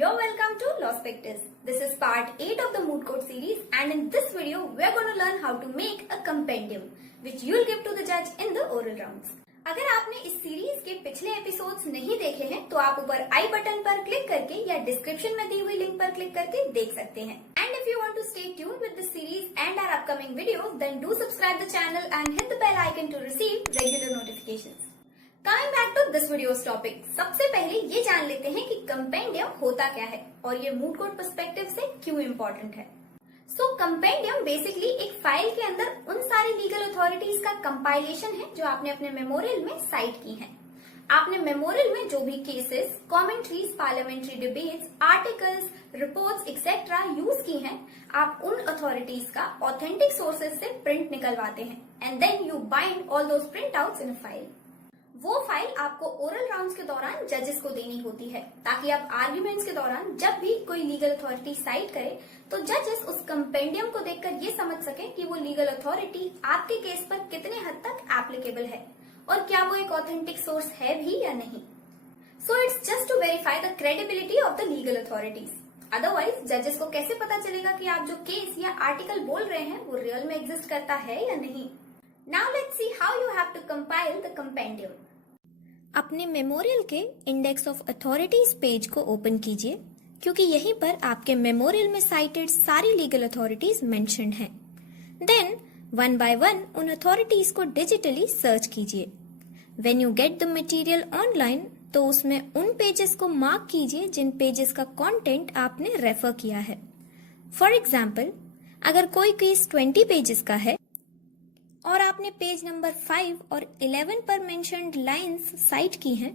you're welcome to Lospectus. This is part 8 of the Mood Court series, and in this video we're going to learn how to make a compendium which you'll give to the judge in the oral rounds. अगर आपने इस series के पिछले episodes नहीं देखे हैं तो आप ऊपर आई बटन पर क्लिक करके या डिस्क्रिप्शन में दी हुई लिंक पर क्लिक करके देख सकते हैं. And if you want to stay tuned with this series and our upcoming videos, then do subscribe the channel and hit the bell icon to receive regular notifications. Coming back to this video's topic, सबसे पहले ये जान लेते हैं कि compendium होता क्या है और ये मूड कोर्ट पर्सपेक्टिव से क्यों इम्पोर्टेंट है. सो कंपेंडियम बेसिकली एक फाइल के अंदर उन सारी लीगल अथॉरिटीज का कंपाइलेशन है जो आपने अपने मेमोरियल में साइट की हैं. आपने मेमोरियल में जो भी cases, commentaries, parliamentary debates, articles, reports etcetera use की हैं, आप उन अथॉरिटीज का ऑथेंटिक सोर्सेज से प्रिंट निकलवाते हैं and then you bind all those print outs in a file. वो फाइल आपको ओरल राउंड्स के दौरान जजेस को देनी होती है ताकि आप आर्ग्यूमेंट्स के दौरान जब भी कोई लीगल अथॉरिटी साइट करे तो जजेस उस कंपेंडियम को देखकर ये समझ सके कि वो लीगल अथॉरिटी आपके केस पर कितने हद तक एप्लीकेबल है और क्या वो एक ऑथेंटिक सोर्स है भी या नहीं. So it's just to verify the credibility of the legal authorities. Otherwise जजेस को कैसे पता चलेगा कि आप जो केस या आर्टिकल बोल रहे हैं वो रियल में एग्जिस्ट करता है या नहीं. Now let's see how you have to compile the compendium. अपने मेमोरियल के इंडेक्स ऑफ अथॉरिटीज पेज को ओपन कीजिए क्योंकि यहीं पर आपके मेमोरियल में साइटेड सारी लीगल अथॉरिटीज मेंशन्ड हैं. देन वन बाय वन उन अथॉरिटीज को डिजिटली सर्च कीजिए. When you get the material online तो उसमें उन पेजेस को मार्क कीजिए जिन पेजेस का कंटेंट आपने रेफर किया है. फॉर एग्जाम्पल, अगर कोई केस 20 पेजेस का है और आपने पेज नंबर 5 और 11 पर मेंशन्ड लाइंस साइट की हैं,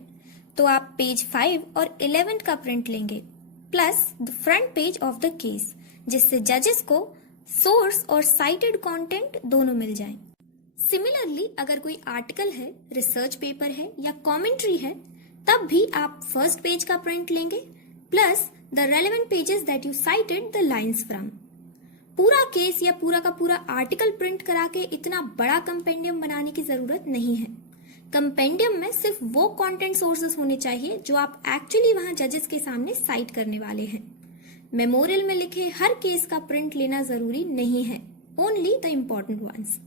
तो आप पेज 5 और 11 का प्रिंट लेंगे plus the front page of the case, जिससे जजेस को सोर्स और साइटेड कंटेंट दोनों मिल जाएं. सिमिलरली अगर कोई आर्टिकल है, रिसर्च पेपर है या कमेंट्री है, तब भी आप फर्स्ट पेज का प्रिंट लेंगे plus the relevant pages that you cited the lines from. पूरा केस या पूरा का पूरा आर्टिकल प्रिंट करा के इतना बड़ा कंपेंडियम बनाने की जरूरत नहीं है. कंपेंडियम में सिर्फ वो कंटेंट सोर्सेस होने चाहिए जो आप एक्चुअली वहां जजेस के सामने साइट करने वाले हैं. मेमोरियल में लिखे हर केस का प्रिंट लेना जरूरी नहीं है, only the important ones.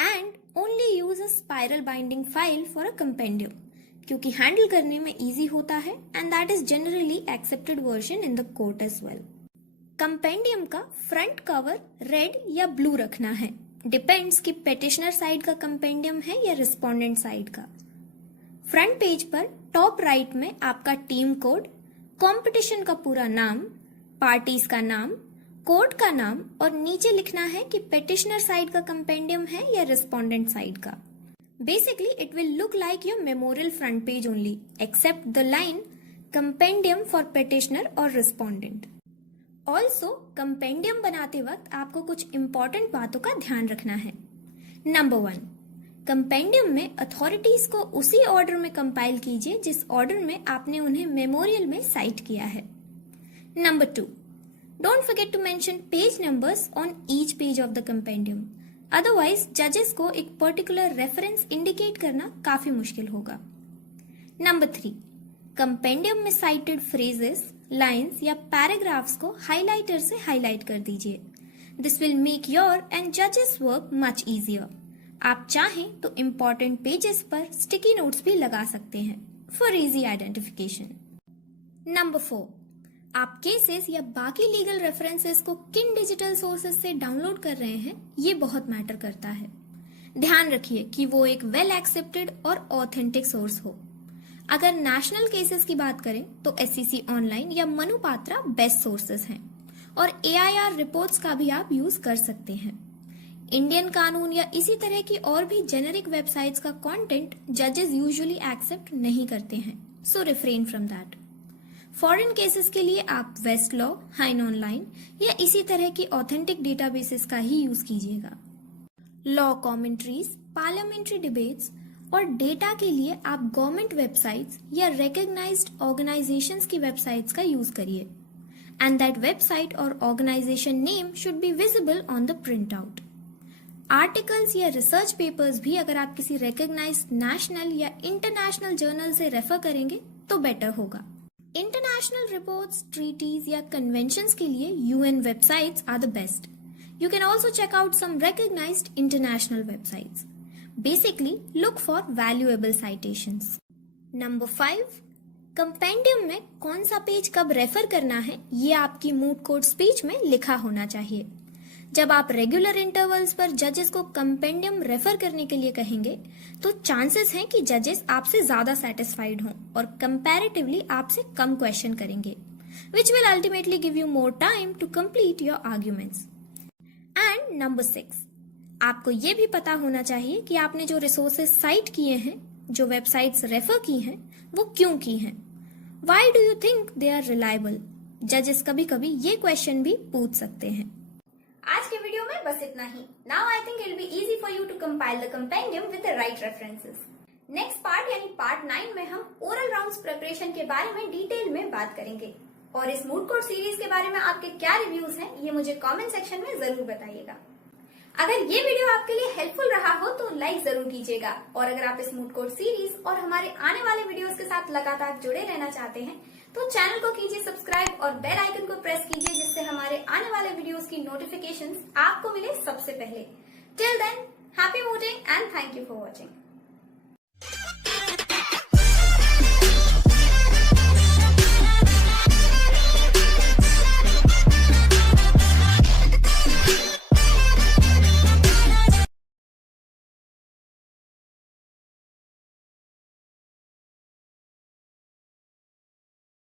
And only use a spiral binding file for a compendium क्योंकि हैंडल करने में इजी होता है and that is generally accepted version in the court as well. Compendium का फ्रंट कवर रेड या blue रखना है, depends कि पेटिशनर साइड का कंपेंडियम है या रिस्पोंडेंट साइड का. फ्रंट पेज पर टॉप राइट में आपका टीम कोड, कंपटीशन का पूरा नाम, पार्टीज का नाम, कोर्ट का नाम और नीचे लिखना है कि पेटिशनर साइड का कंपेंडियम है या रिस्पोंडेंट साइड का. Basically it will look like your memorial front page only except the line compendium for petitioner और रिस्पोंडेंट. ऑल्सो कंपेंडियम बनाते वक्त आपको कुछ इंपॉर्टेंट बातों का ध्यान रखना है. नंबर 1, कंपेंडियम में अथॉरिटीज को उसी ऑर्डर में कंपाइल कीजिए जिस ऑर्डर में आपने उन्हें मेमोरियल में साइट किया है. Number 2, don't forget to mention page numbers on each page of the compendium, otherwise जजेस को एक पर्टिकुलर रेफरेंस इंडिकेट करना काफी मुश्किल होगा. नंबर 3, कंपेंडियम में साइटेड फ्रेजेस, लाइंस या पैराग्राफ्स को हाइलाइटर से हाईलाइट कर दीजिए. This will make your and जजेस वर्क मच इजियर. आप चाहें तो इम्पोर्टेंट पेजेस पर स्टिकी नोट्स भी लगा सकते हैं फॉर इजी आइडेंटिफिकेशन. नंबर 4, आप केसेस या बाकी लीगल रेफरेंसेस को किन डिजिटल सोर्सेस से डाउनलोड कर रहे हैं ये बहुत मैटर करता है. ध्यान रखिए कि वो एक वेल एक्सेप्टेड और ऑथेंटिक सोर्स हो. अगर नेशनल केसेस की बात करें तो SCC ऑनलाइन या मनु पात्रा बेस्ट सोर्सेस हैं और AIR रिपोर्ट्स का भी आप यूज कर सकते हैं. इंडियन कानून या इसी तरह की और भी जेनेरिक वेबसाइट्स का कंटेंट जजेस यूजुअली एक्सेप्ट नहीं करते हैं, so refrain from that. Foreign cases के लिए आप वेस्ट लॉ, हाइन ऑनलाइन या इसी तरह की ऑथेंटिक डेटाबेसेस का ही यूज कीजिएगा. लॉ कमेंट्रीज, पार्लियामेंट्री डिबेट्स और डेटा के लिए आप गवर्नमेंट वेबसाइट्स या रिकॉग्नाइज्ड ऑर्गेनाइजेशंस की वेबसाइट्स का यूज करिए एंड दैट वेबसाइट और organisation name should be visible on the print out. Articles या रिसर्च पेपर्स भी अगर आप किसी रिकॉग्नाइज्ड नेशनल या इंटरनेशनल जर्नल से रेफर करेंगे तो बेटर होगा. इंटरनेशनल रिपोर्ट्स, ट्रीटीज या कन्वेंशंस के लिए UN websites are the best. You can also check out some recognized international websites. Basically, look for valuable citations. Number 5. Compendium में कौन सा पेज कब रेफर करना है ये आपकी मूड कोर्ट स्पीच में लिखा होना चाहिए. जब आप रेगुलर इंटरवल्स पर जजेस को कंपेंडियम रेफर करने के लिए कहेंगे तो चांसेस हैं कि जजेस आपसे ज्यादा सेटिस्फाइड हों और कंपैरेटिवली आपसे कम क्वेश्चन करेंगे, which will ultimately give you more time to complete your arguments. And number 6, आपको ये भी पता होना चाहिए कि आपने जो रिसोर्सेज साइट किए हैं, जो वेबसाइट्स रेफर की हैं, वो क्यों की हैं. Why do you think they are reliable. जजेस कभी कभी ये क्वेश्चन भी पूछ सकते हैं. आज के वीडियो में बस इतना ही. Now I think it will be easy for you to compile the compendium with the right references. Next part यानी पार्ट 9 में हम ओरल राउंड्स प्रिपरेशन के बारे में डिटेल में बात करेंगे. और इस मूड कोर्ट सीरीज के बारे में आपके क्या रिव्यूज हैं ये मुझे कमेंट सेक्शन में जरूर बताइएगा. अगर ये वीडियो आपके लिए हेल्पफुल रहा हो तो लाइक जरूर कीजिएगा. और अगर आप इस मूड कोर्ट सीरीज और हमारे आने वाले वीडियोस के साथ लगातार जुड़े रहना चाहते हैं तो चैनल को कीजिए सब्सक्राइब और बेल आइकन को प्रेस कीजिए जिससे हमारे आने वाले वीडियोस की नोटिफिकेशंस आपको मिले सबसे पहले. Till then, happy mooding and thank you for watching.